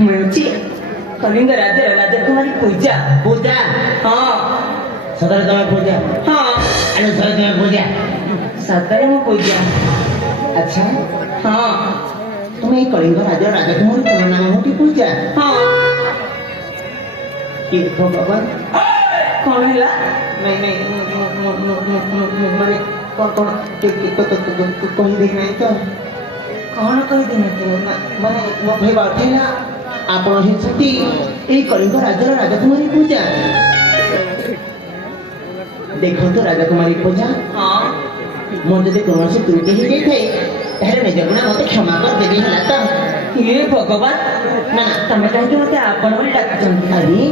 मुझे कलिंग राज्य राजकुमारी पूजा पूजा हाँ सतरे तुम्हें पूजा हाँ अरे सतरे तुम्हें पूजा सतरे में पूजा अच्छा हाँ तुम्हें कलिंग राज्य राजकुमारी तुम्हारा नाम होती पूजा हाँ कि भगवान कौन है नहीं मैंने कौन कहीं देख नहीं तो कौन कही दिन ମାନେ ମୋ ଭାଇ ବାଉଠେଇଲା ଆପଣ ହେଉଛନ୍ତି ଏଇ କଳିଙ୍ଗ ରାଜ୍ୟର ରାଜକୁମାରୀ ପୂଜା ଦେଖନ୍ତୁ ରାଜକୁମାରୀ ପୂଜା हाँ ମୋର ଯଦି କୌଣସି ତ୍ରୁଟି ହେଇଯାଇଥାଏ ତାହେଲେ ନିଜ ଗୁଣା ମୋତେ କ୍ଷମା କରିଦେବି ହେଲା ତ हे भगवान ନା तमे कहीं मत आपण बोली डाकुचंती ଆରେ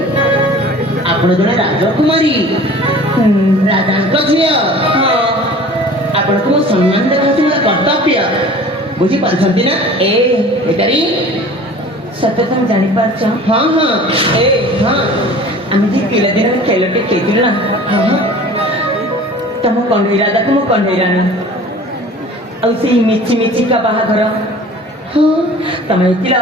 ଆପଣ ଜଣେ ରାଜକୁମାରୀ ରାଜାଙ୍କ ଝିଅ हाँ ଆପଣଙ୍କୁ ମୋ ସମ୍ମାନ ଦେଖାଉଛି ମୋର କର୍ତ୍ତବ୍ୟ ବୁଝିପାରୁଛନ୍ତି ନା ए ଏଟାରି सत्य तुम जानी पारछ ହଁ ହଁ ए ହଁ आम्ही जे पिला दिन खेलटे खेळतील ना ହଁ ହଁ तम कंढई राजा को मो कंढई राणी ଆଉ ସେଇ ମିଛି ମିଛିକା ବାହାଘର ହଁ ତମେ ହେଇଥିଲ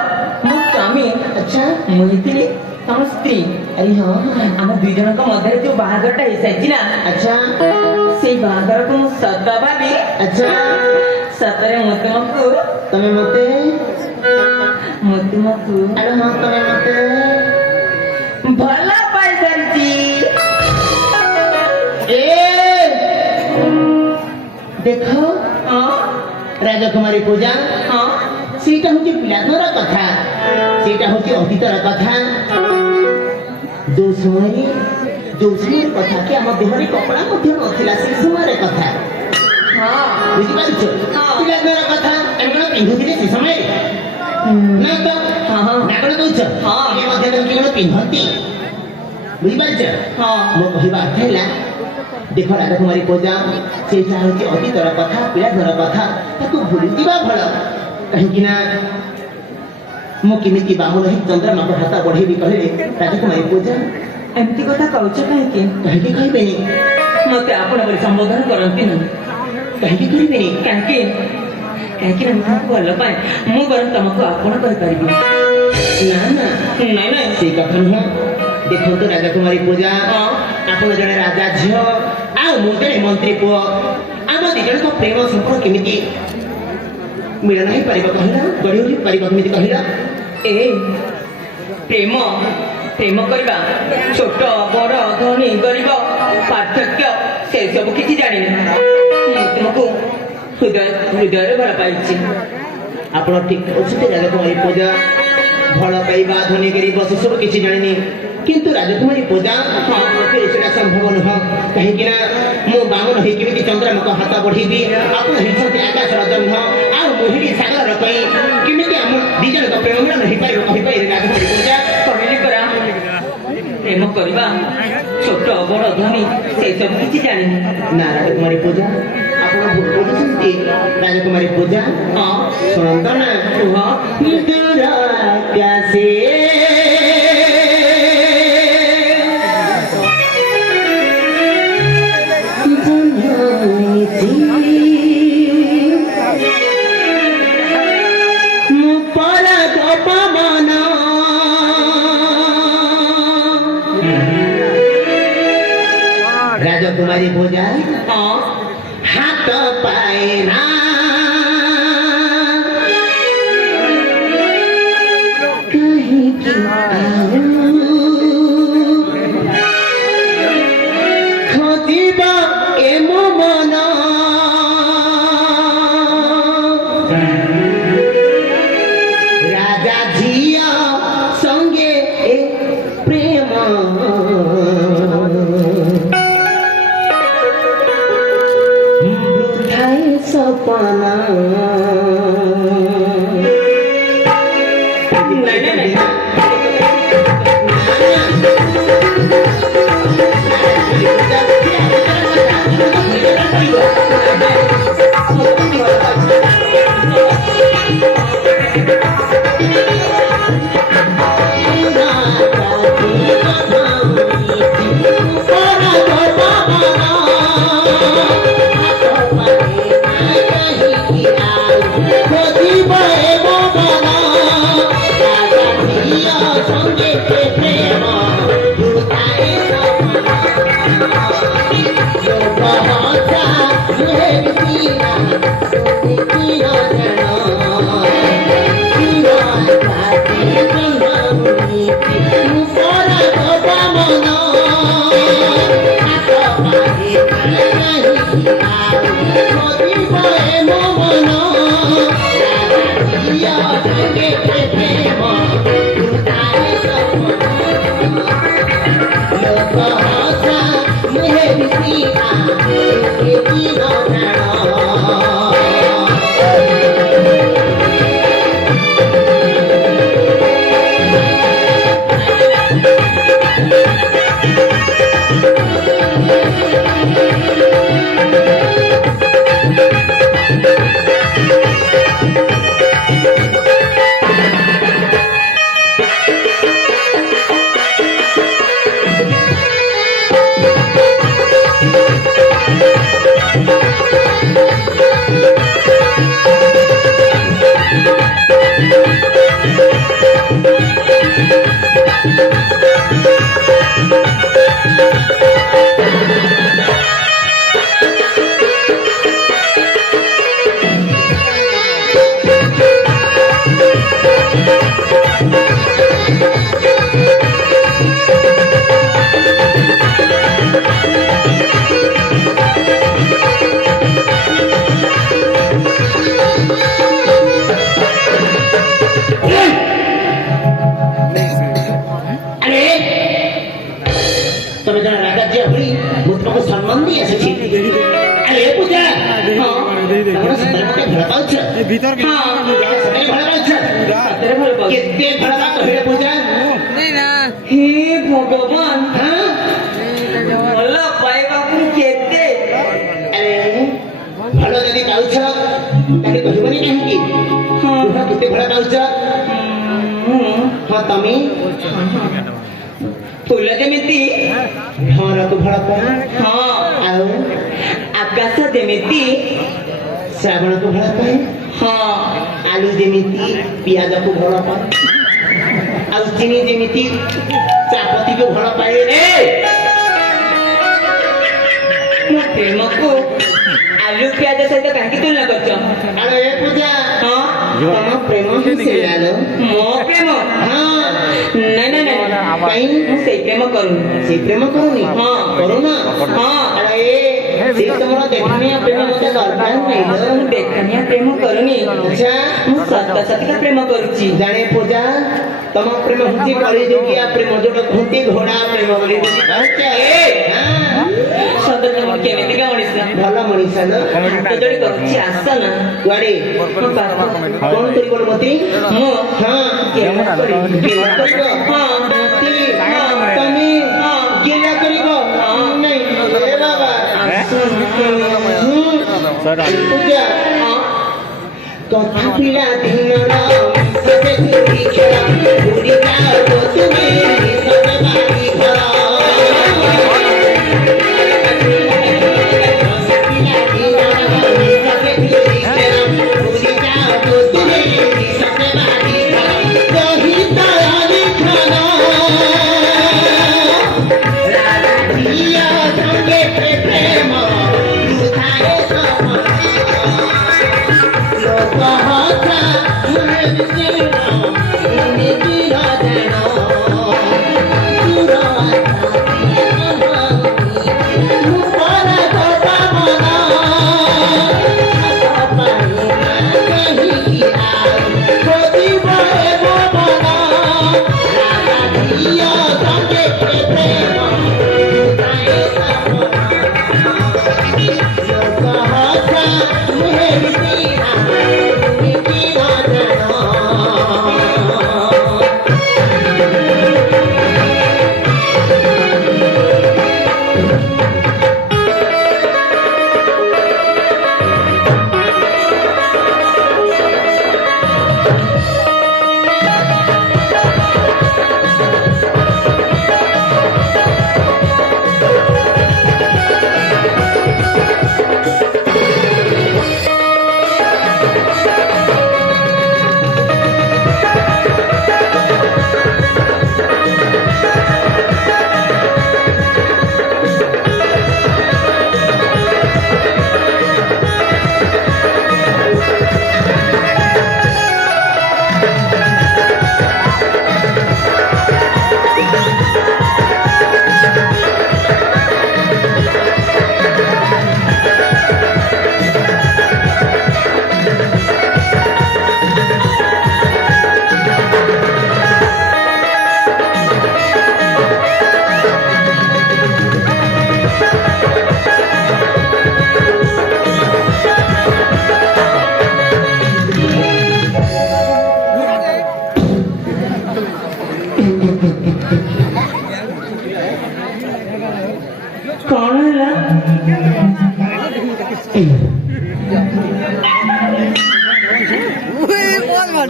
ମୋ ସ୍ୱାମୀ ଆଚ୍ଛା ମୁଁ ହେଇଥିଲି ତମ ସ୍ତ୍ରୀ ଆରେ ହଁ ଆମ ଦୁଇ ଜଣଙ୍କ ମଧ୍ୟରେ ଯୋଉ ବାହାଘରଟା ହେଇସାରିଛି ନା ଆଚ୍ଛା ସେଇ ବାହାଘରକୁ ମୁଁ ସତ ଭାବି ଆଚ୍ଛା ସତରେ ମୁଁ ତୁମକୁ ତମେ ମତେ ଆରେ ହଁ ତମେ ମତେ ଭଲ ପାଇସାରିଛି ଏ ଦେଖ ହଁ ରାଜକୁମାରୀ ପୂଜା ହଁ ସେଇଟା ହଉଛି ପିଲାଦିନର କଥା ସେଇଟା ହଉଛି ଅତୀତର କଥା ଯୋଉ ସମୟରେ କଥା କି ଆମ ଦେହରେ କପଡ଼ା ମଧ୍ୟ ନଥିଲା ସେ ସମୟରେ କଥା ହଁ ବୁଝିପାରୁଛ ହଁ। ପିଲାଦିନର କଥା ଆମେ କଣ ପିନ୍ଧୁଥିଲେ ସେ ସମୟରେ ନା ତ ହଁ ହଁ ନା କଣ କହୁଛ ହଁ। ଏ ମଧ୍ୟ କେମିତି କଣ ପିନ୍ଧନ୍ତି ବୁଝିପାରୁଛ ହଁ ମୋ କହିବା ଅର୍ଥ ହେଲା ଦେଖ ରାଜକୁମାରୀ ପୂଜା ସେଇଟା ହଉଛି ଅତୀତର କଥା ପିଲାଦିନର କଥା ତାକୁ ଭୁଲିଯିବା ଭଲ କାହିଁକି ନା ମୁଁ କେମିତି ବାହୁନ ହେଇ ଚନ୍ଦ୍ରମାକୁ ହାତ ବଢେଇବି କହିଲେ ରାଜକୁମାରୀ ପୂଜା ଏମିତି କଥା କହୁଛ କାହିଁକି କାହିଁକି କହିବେନି ମତେ ଆପଣ ବୋଲି ସମ୍ବୋଧନ କରନ୍ତି ନାହିଁ କାହିଁକି କରିବେନି କାହିଁକି କାହିଁକି ନା ମୁଁ ତୁମକୁ ଭଲ ପାଏ ମୁଁ ବରଂ ତମକୁ ଆପଣ କହିପାରିବି ନା ନା ନାଇଁ ନାଇଁ ସେଇ କଥା ନୁହଁ ଦେଖନ୍ତୁ ରାଜକୁମାରୀ ପୂଜା ହଁ ଆପଣ ଜଣେ ରାଜା ଝିଅ ଆଉ ମୁଁ ଜଣେ ମନ୍ତ୍ରୀ ପୁଅ ଆମ ଦି ଜଣଙ୍କ ପ୍ରେମ ସମ୍ପର୍କ କେମିତି ମିଳନ ହେଇପାରିବ କହିଲ ଗଢି ଉଠି ପାରିବ କେମିତି କହିଲ ଏ ପ୍ରେମ ପ୍ରେମ କରିବା ଛୋଟ ବଡ଼ ଧନୀ ଗରିବ ପାର୍ଥକ୍ୟ ସେସବୁ କିଛି ଜାଣିନି ମୁଁ ତୁମକୁ ହୃଦୟରେ ଭଲ ପାଇଛି ଆପଣ ଠିକ ଅଛନ୍ତି ରାଜକୁମାରୀ ପୂଜା ଭଲ ପାଇବା ଧନୀ ଗରିବ ସେସବୁ କିଛି ଜାଣିନି କିନ୍ତୁ ରାଜକୁମାରୀ ପୂଜା ସେଟା ସମ୍ଭବ ନୁହଁ କାହିଁକି ନା ମୁଁ ବାମନ ହେଇ କେମିତି ଚନ୍ଦ୍ରମାଙ୍କ ହାତ ବଢେଇବି ଆପଣ ହେଇଛନ୍ତି ଆକାଶର ଜହ୍ନ ଆଉ ମୋହିନୀ ସାଗରର ପାଇଁ କେମିତି ଆମ ଦି ଜଣଙ୍କ ପ୍ରେମ ମିଳନ ହେଇପାରିବ କହିପାରିବେ ରାଜକୁମାରୀ ପୂଜା କହିଲି ପରା ପ୍ରେମ କରିବା ଛୋଟ ବଡ଼ ଧନୀ ସେସବୁ କିଛି ଜାଣିନି ନା ରାଜକୁମାରୀ ପୂଜା ଆପଣ ଭୁଲ ବୁଝୁଛନ୍ତି ରାଜକୁମାରୀ ପୂଜା ହଁ ଶୁଣନ୍ତୁ ନା କୁହ ଦୂର ଆକାଶେ राजकुमारी पूजा ହଁ हाथ पाएना कहीं खोजिबा एम मन राजा झिया संगे प्रेम सपना नाही नाही তুমি যারা রাজা যে হরি ମୁଁ ତୁମକୁ ସମ୍ମାନ ଦେଇ ଆସିଛି ଆରେ ଏ ପୂଜା ତମର ସତରେ ମତେ ଭଲ ପାଉଛ ହଁ ସତରେ ଭଲ ପାଉଛ ସତରେ ଭଲ ପାଉଛି। କେତେ ଭଲ ପାଉଛ ହେ ପୂଜା ହେ ଭଗବାନ ହଁ ଭଲ ପାଇବାକୁ କେତେ ଆରେ ଭଲ ଯଦି ପାଉଛ ତାହେଲେ କହିବନି କାହିଁକି ହଁ କୁହ କେତେ ଭଲ ପାଉଛ ହଁ ତମେ ଫୁଲ ଯେମିତି ଭଁରକୁ ଭଲ ପାଅ ହଁ ଆଉ ଆକାଶ ଯେମିତି ଶ୍ରାବଣକୁ ଭଲ ପାଏ ହଁ ଆଳୁ ଯେମିତି ପିଆଜକୁ ଭଲ ପାଏ ଆଉ ଚିନି ଯେମିତି ଚାପତିକୁ ଭଲ ପାଏ ରେ ମୋ ପ୍ରେମକୁ ଆଲୁ ପିଆଜ ସହିତ କାହିଁକି ତୁଳନା କରୁଛ ଆରେ ଏ ପୂଜା ହଁ ତମ ପ୍ରେମ ହିଁ ସେଇଆ ଲୋ ମୋ ପ୍ରେମ ହଁ ନାଇଁ ନାଇଁ ନାଇଁ କାହିଁ ମୁଁ ସେଇ ପ୍ରେମ କରୁନି ସେଇ ପ୍ରେମ କରୁନି ହଁ। କରୁନା ହଁ ଆରେ ସେଇ ତମର ଦେଖାଣିଆ ପ୍ରେମ ମତେ ଦରକାର ନାହିଁ ଲୋ ମୁଁ ଦେଖାଣିଆ ପ୍ରେମ କରୁନି ଆଚ୍ଛା ମୁଁ ସତ ସତିକା ପ୍ରେମ କରୁଛି ଜାଣେ ପୂଜା ତମ ପ୍ରେମ ହଉଛି କଳିଯୁଗିଆ ପ୍ରେମ ଯୋଉଟା କୁହନ୍ତି ଘୋଡ଼ା ପ୍ରେମ ବୋଲି ବୁଝିପାରୁଛ ସତ ତମ କେମିତିକା ମଣିଷ ଭଲ ମଣିଷ ଲୋ ଯୋଡ଼ି କରୁଛି ଆସ ନା କୁଆଡେ ମୋ ପାଖ କଣ କରିବ ମତେ ମୁଁ ହଁ ଗେଲା କରିବି। ଗେଲା କରିବ ହଁ ମତେ ହଁ ତମେ ହଁ ଗେଲା କରିବ ହଁ। ନାଇଁ ଏ ବାବା ପୂଜା ହଁ କଥା ପିଲା ଦିନର ସତେ ତୁରି ଖେଳ ପୁରୀ ଯାଅ ତୁମେ ସତେ ବାଡ଼ି ଘର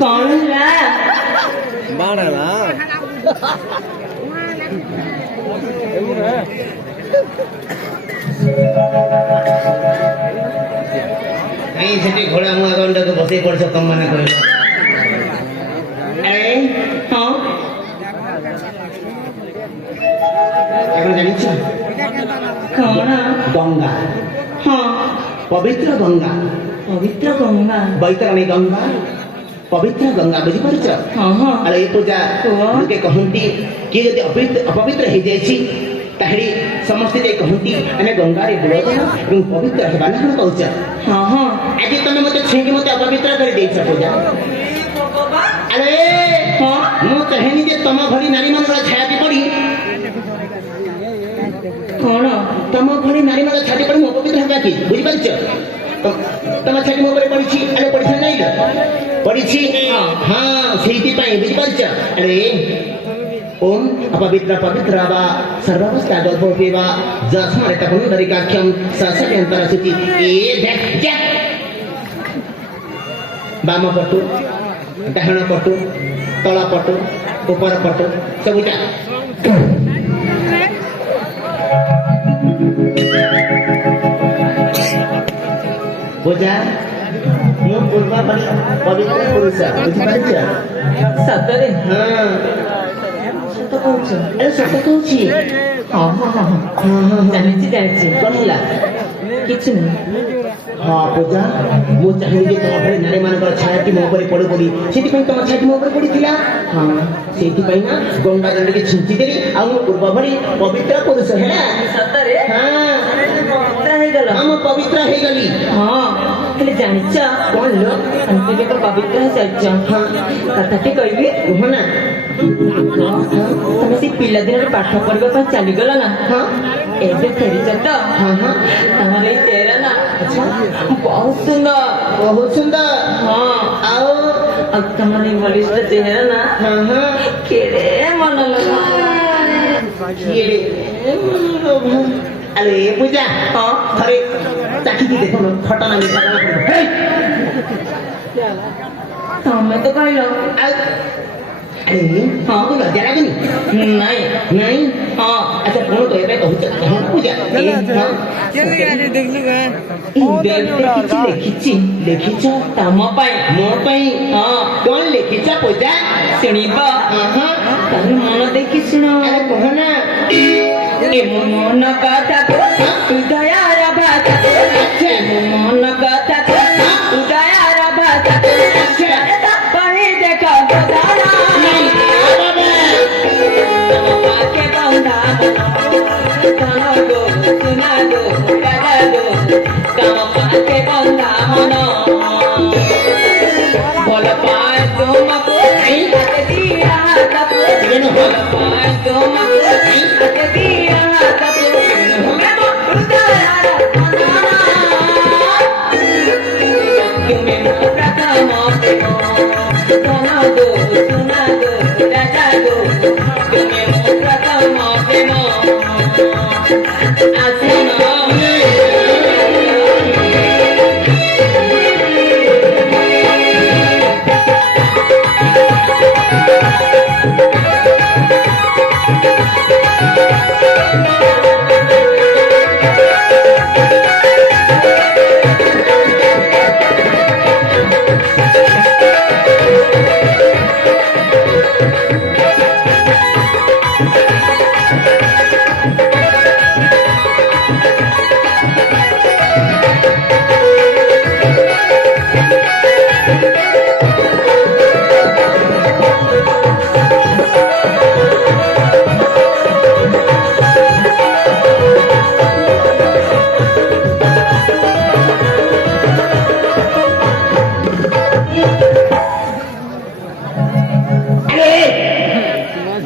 कौन ला कहीं से घोड़ा मुआ गंडा को बसे पड़ सकता मैंने कहलो अरे हाँ এখন জানিছ कौन गंगा हाँ पवित्र गंगा पवित्र गंगा बैतरणी गंगा पवित्र गंगा बुझी पारुଛ हाँ हाँ अरे ये पूजा हाँ। लोके कहंती कि यदि अपवित्र हो जाइछि ताहरी समस्त जे कहंती अने गंगा रे बुलद एवं पवित्र हेबा ना कहउछ हाँ हाँ आज तुम मते छेकी मते अपवित्र कर देछ पूजा अरे हाँ मु चाहेनी जे तम भरी नारी मनर छायाती पड़ी कौन तम भरी नारी मनर छाती पड़ी मु अपवित्र हेबा कि बुझी पारुछ तम छाती मो पर पड़ीछि अरे पड़ीछ नहीं पड़ीछि हां सेहिति पई बुझी पारुछ अरे ओम अपवित्र पवित्र वा सर्वावस्था गल्पोपेवा जस्मारे तपन दरिकाख्यम ससत्यंतरसिति ए देख क्या बाम पटु डाहण पटु तला पटु ऊपर पटु सबुटा पूजा मु पूर्वा पवित्र पुरुष बुझिपारुछ सतरे हां तो कौच अरे सत कहूछि हाँ हाँ हाँ हाँ जानिछि जानिछि कौन होला किछु नहीं हाँ पूजा मु चाहिए जे तुम भरे नारी मानकर छायाटी मो पर पड़े पड़ी सेति पई तुम छायाटी मो पर पड़ीथिला हाँ सेति पई ना गंगा जल के छिंची देली आ मु पूर्व भरी पवित्र पुरुष हैला सतरे हाँ पवित्र है गला हम पवित्र हे गली हाँ हेले जानिछ कौन लो अंतिम तो पवित्र है सच्चा हाँ कथाटी कहबी कुह ना तमे से पिला दिन पाठ पढ़िबा ପାଇଁ ଚାଲିଗଲ ନା हाँ ଏବେ ଫେରିଛ ତ हाँ हाँ ତମର ଏଇ ଚେହେରା ନା ବହୁତ ସୁନ୍ଦର ହଁ आओ ଆଉ ତମର ଏଇ ବଳିଷ୍ଠ ଚେହେରା ନା हाँ हाँ କେଡ଼େ ମନ ଲଗା ये रे अरे ये पूजा ହଁ अरे चाकी की देखो ना खटना में हे ତମେ ତ କହିଲ अरे हाँ तो लज्जा लागनी ନାଇଁ नहीं ହଁ अच्छा कौन तो ये कहूछ हाँ पूजा କିଛି ଲେଖିଛି लिखिछ ତମ ପାଇଁ मो पई ହଁ कौन लिखिछ पूजा ଶୁଣିବ हाँ हाँ ତାହେଲେ ମନ ଦେଖି ଶୁଣ अरे कह ना ଏ ମୋ ମନ କଥାକୁ ହୃଦୟର ଭାଷାକୁ ଏ ମୋ ମନ କଥାକୁ ହୃଦୟର ଭାଷାକୁ ପଢ଼ି ଦେଖ ଗୋଦାନା ତମ ପାଖେ ବନ୍ଧା ଧନ ଗो ସୁନା ଗो ରାଜା ଗो ତମ ପାଖେ ବନ୍ଧା ମନ ଭଲ ପାଏ ତୁମକୁ ହାତେ ଦିଆ ହାତକୁ ଭଲ ପାଏ ତୁମକୁ ହାତେ ଦିଆ ହାତକୁ ତୁମେ ମୋ ହୃଦୟର ତୁମେ ମୋ ପ୍ରଥମ ପ୍ରେମ ଧନ ଗो ସୁନା ଗೋ ରାଜା ଗो ତୁମେ ମୋ ପ୍ରଥମ ପ୍ରେମ ଆସୁନ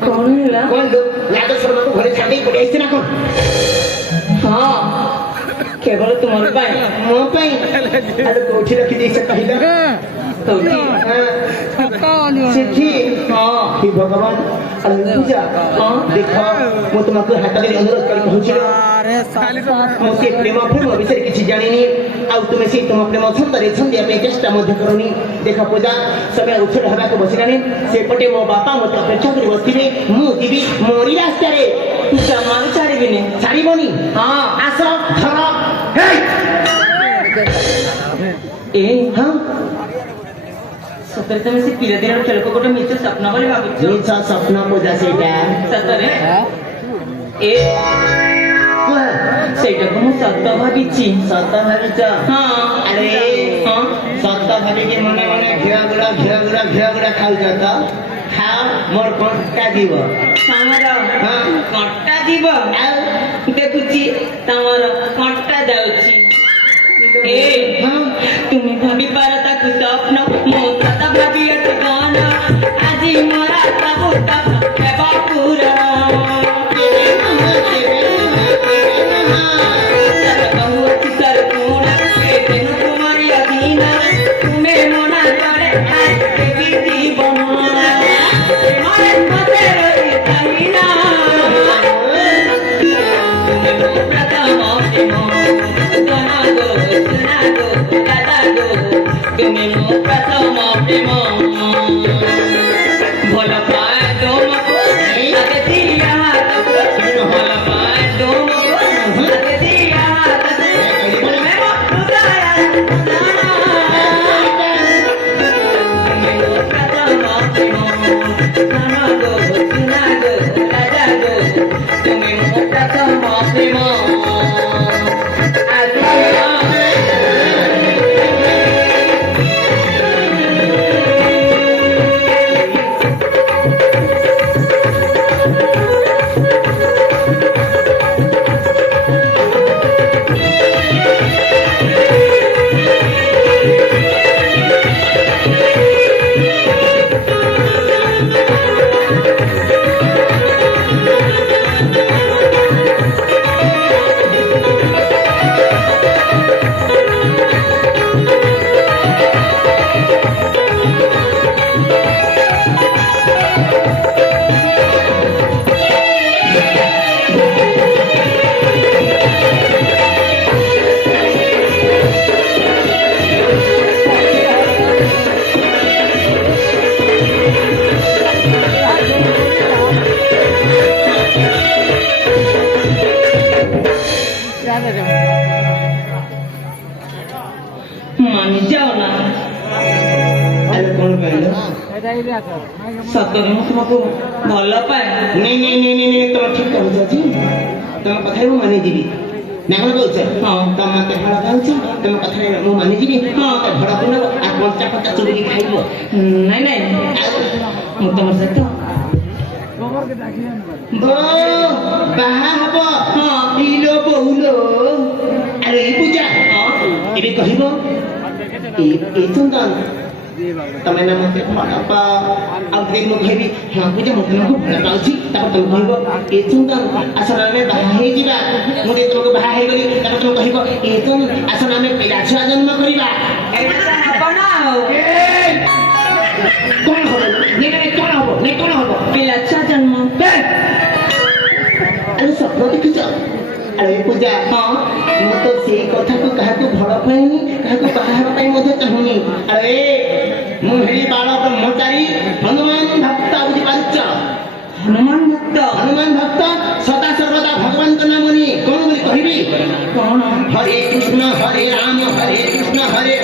कौन होला कौन लो लाग शर्मा को घरे छाड़ी पड़ी आइछ ना कौन हाँ केवल तुम्हारे ପାଇଁ मो पई अरे कोठी रखी देछ कहिला कौठी सेठी हाँ हे भगवान अरे पूजा देख ମୁଁ ତୁମକୁ ହାତ ଧରି ଅନୁରୋଧ କରି କହୁଛି ମୁଁ ସେ ପ୍ରେମ ବିଷୟରେ କିଛି ଜାଣିନି ଆଉ ତୁମେ ସେଇ ତୁମ ପ୍ରେମ ଛନ୍ଦରେ ଛନ୍ଦିବା ପାଇଁ ଚେଷ୍ଟା ମଧ୍ୟ କରୁନି ଦେଖ ପୂଜା ସମୟ ଉଚ୍ଛେଦ ହେବାକୁ ବସିଲାଣି ସେପଟେ ମୋ ବାପା ମୋତେ ଅପେକ୍ଷା କରି ବସିଥିବେ ମୁଁ ଯିବି ମୋରି ରାସ୍ତାରେ ତୁ ଜମାରୁ ଛାଡ଼ିବିନି। ଛାଡ଼ିବନି ହଁ ଆସ ଧର ହେଇ ଏ ହଁ ସତରେ ତମେ ସେ ପିଲାଦିନର ଖେଳକୁ ଗୋଟେ ମିଛ ସ୍ୱପ୍ନ ବୋଲି ଭାବୁଛ? ମିଛ ସ୍ୱପ୍ନ ପୂଜା ସେଇଟା ସତରେ ଏ କୁହ ସେଇଟାକୁ ମୁଁ ସତ ଭାବିଛି। ସତ ଭାବିଛ ହଁ ଆରେ ହଁ ସତ ଭାବିକି ମନେ ମନେ ଘିଅ ଗୁଡ଼ା ଖାଉଛ ତ ଖାଅ ମୋର କଣ୍ଟା ଯିବ ତମର ହଁ କଣ୍ଟା ଯିବ ଆଉ ଦେଖୁଛି ତମର କଣ୍ଟା ଯାଉଛି। ଏ ହଁ তুমি ভাবি পার তাকু স্বপ্ন মো সত ভাবি অতি গান আজি মোরা সবুতা হেবা পুরা সত বহু অতি সর পুরা এ দিন তোমারি অধীন তুমি মনা করে আজ দেবী জীবন তোমার পথে রই তাইনা তুমি প্রথম প্রেম তুমি মো প্রথম প্রেম ଭଲ ପାଏ ତୁମକୁ ଆଗେ ଦିଆ ହାତକୁ ଭଲ ପାଏ ତୁମକୁ ଆଗେ ଦିଆ ହାତକୁ ତୁମେ ମୋ ହୃଦୟର ତୁମେ ମୋ ପ୍ରଥମ ପ୍ରେମ ଧନ ଗो ସୁନା ଗೋ ରାଜା ଗೋ ତୁମେ ମୋ ପ୍ରଥମ ପ୍ରେମ मानी जाओ ना ଆରେ କଣ କହିଲ सतरे ମୁଁ ତୁମକୁ ଭଲ ପାଏ। ନାଇଁ ତମେ ଠିକ କହୁଛ ଯେ ତମ କଥାରେ ମୁଁ ମାନିଯିବି ନା କଣ କହୁଛ ହଁ। ତମେ ମତେ ଭଲ ପାଉଛ ତମ କଥାରେ ମୁଁ ମାନିଯିବି ହଁ ତ ଭଡ଼ା ପୁନବ ଆଉ କଞ୍ଚା କଞ୍ଚା ଚୁଡ଼ିକି ଖାଇବ ନାଇଁ ନାଇଁ ମୁଁ ତମର ସହିତ ବାହା ହବ ହଁ। ଇଲୋ ବହୁଲୋ ଆରେ ଏଇ ପୂଜା ଏବେ କହିବ ଏ ଚନ୍ଦନ ତମେ ନା ମତେ ଭଲ ପାଅ ଆଉ ଯଦି ମୁଁ କହିବି ହଁ ପୂଜା ମୁଁ ତୁମକୁ ଭଲ ପାଉଛି ତାପରେ ତମେ କହିବ ଏ ଚନ୍ଦନ ଆସନ ଆମେ ବାହା ହେଇଯିବା ମୁଁ ଯଦି ତୁମକୁ ବାହା ହେଇଗଲି ତାପରେ ତମେ କହିବ ଏ ଚନ୍ଦନ ଆସନ ଆମେ ପିଲା ଛୁଆ ଜନ୍ମ କରିବା ଏଇଟା ହବ ନା ଆଉ କଣ ହବ କଣ ହବ ପିଲା ଛୁଆ ଜନ୍ମ ଆରେ ସ୍ୱପ୍ନ ଦେଖିଛ ଆରେ ପୂଜା ହଁ ମୁଁ ତ ସେଇ କଥାକୁ କାହାକୁ ଭଲ ପାଏନି କାହାକୁ ବାହା ହେବା ପାଇଁ ମଧ୍ୟ ଚାହୁଁନି ଆରେ ମୁଁ ହେଲି ବାଳକ ବ୍ରହ୍ମଚାରୀ ହନୁମାନ ଭକ୍ତ ବୁଝିପାରୁଛ ହନୁମାନ ଭକ୍ତ ହନୁମାନ ଭକ୍ତ ସଦା ସର୍ବଦା ଭଗବାନଙ୍କ ନାମ ନିଏ କଣ ବୋଲି କହିବି କଣ ହରେ କୃଷ୍ଣ ହରେ ରାମ ହରେ କୃଷ୍ଣ ହରେ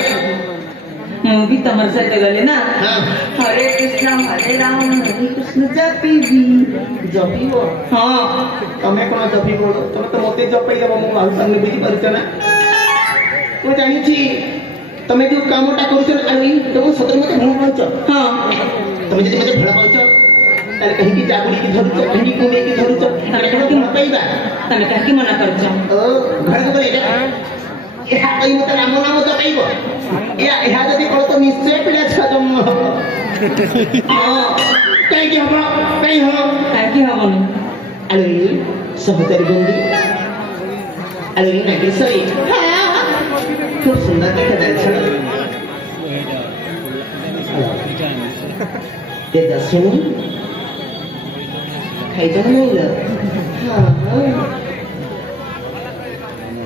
ମୁଁ ବି ତମର ସହିତ ଗଲି ନା ହଁ ହରେ କୃଷ୍ଣ ହରେ ରାମ ହରେ କୃଷ୍ଣ ଜପିବି ଜପିବ ହଁ ତମେ କଣ ଜପିବ ତମେ ତ ମତେ ଜପେଇ ଦେବ ମୁଁ ଭାବୁଛି ବୁଝିପାରୁଛ ନା ମୁଁ ଜାଣିଛି ତମେ ଯୋଉ କାମଟା କରୁଛ ନା ଆରେ ତମେ ସତରେ ମତେ ଭଲ ପାଉଛ ହଁ ତମେ ଯଦି ମତେ ଭଲ ପାଉଛ ତାହେଲେ କାହିଁକି ଜାଗୁଡ଼ିକି ଧରୁଛ କାହିଁକି କୁଣ୍ଡେଇକି ଧରୁଛ ଆମେ କାହିଁକି ନ ପାଇବା ତମେ କାହିଁକି ମନା କରୁଛ ଓ ଘରକୁ ଗଲେ ଏହା କହି ମତେ ରାମ ନାମ ଜପାଇବ ଏହା ଯଦି କଳ ତ ନିଶ୍ଚୟ ପିଲା ଛୁଆ ଜନ୍ମ ହବ କାହିଁକି ହବ କାହିଁ ହବ କାହିଁକି ହବନି ଆରେ ସହଚାରୀ ବନ୍ଧୁ ଆରେ ନାଗେଶ୍ୱରୀ খুব সুন্দর দেখা যাচ্ছে তেজস্বিনী ଖାଇଛ ନା ନାଇଁ ଲୋ? ହଁ ହଁ